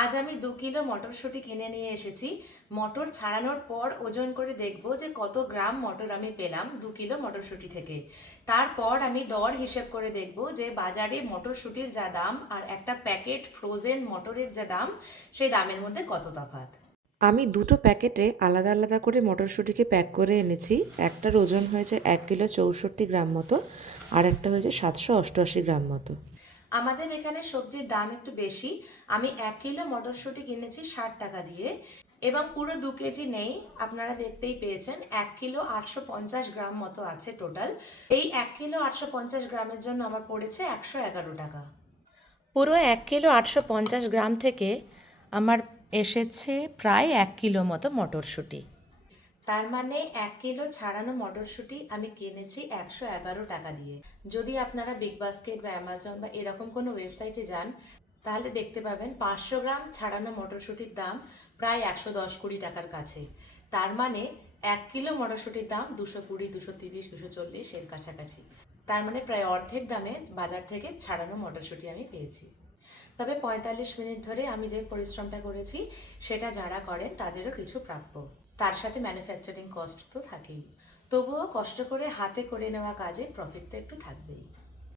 আজ আমি 2 কিলো মটরশুঁটি কিনে নিয়ে এসেছি। মটর ছাড়ানোর পর ওজন করে দেখব যে কত গ্রাম মটর আমি পেলাম 2 কিলো মটরশুঁটি থেকে। তারপর আমি দর হিসেব করে দেখব যে বাজারে মটরশুঁটির যা দাম আর একটা প্যাকেট ফ্রোজেন মটরের যা দাম, সেই দামের মধ্যে কত তফাৎ। আমি দুটো প্যাকেটে আলাদা আলাদা করে মটরশুঁটিকে প্যাক করে এনেছি। একটার ওজন হয়েছে 1 কিলো 64 গ্রাম মতো, আর একটা হয়েছে 788 গ্রাম মতো। আমাদের এখানে সবজির দাম একটু বেশি। আমি 1 কিলো মটরশুঁটি কিনেছি 60 টাকা দিয়ে, এবং পুরো 2 কেজি নেই। আপনারা দেখতেই পেয়েছেন 1 কিলো 850 গ্রাম মতো আছে টোটাল। এই 1 কিলো 850 গ্রামের জন্য আমার পড়েছে 111 টাকা। পুরো 1 কিলো 850 গ্রাম থেকে আমার এসেছে প্রায় 1 কিলো মতো মটরশুঁটি। তার মানে 1 কিলো ছাড়ানো মটরশুঁটি আমি কিনেছি 111 টাকা দিয়ে। যদি আপনারা বিগ বাস্কেট বা অ্যামাজন বা এরকম কোনো ওয়েবসাইটে যান, তাহলে দেখতে পাবেন 500 গ্রাম ছাড়ানো মটরশুঁটির দাম প্রায় 110-120 টাকার কাছে। তার মানে 1 কিলো মটরশুঁটির দাম 220, 230, 240 এর কাছাকাছি। তার মানে প্রায় অর্ধেক দামে বাজার থেকে ছাড়ানো মটরশুঁটি আমি পেয়েছি। তবে 45 মিনিট ধরে আমি যে পরিশ্রমটা করেছি, সেটা যারা করেন তাদেরও কিছু প্রাপ্য। তার সাথে ম্যানুফ্যাকচারিং কস্ট তো থাকেই। তবুও কষ্ট করে হাতে করে নেওয়া কাজে প্রফিট তো একটু থাকবেই।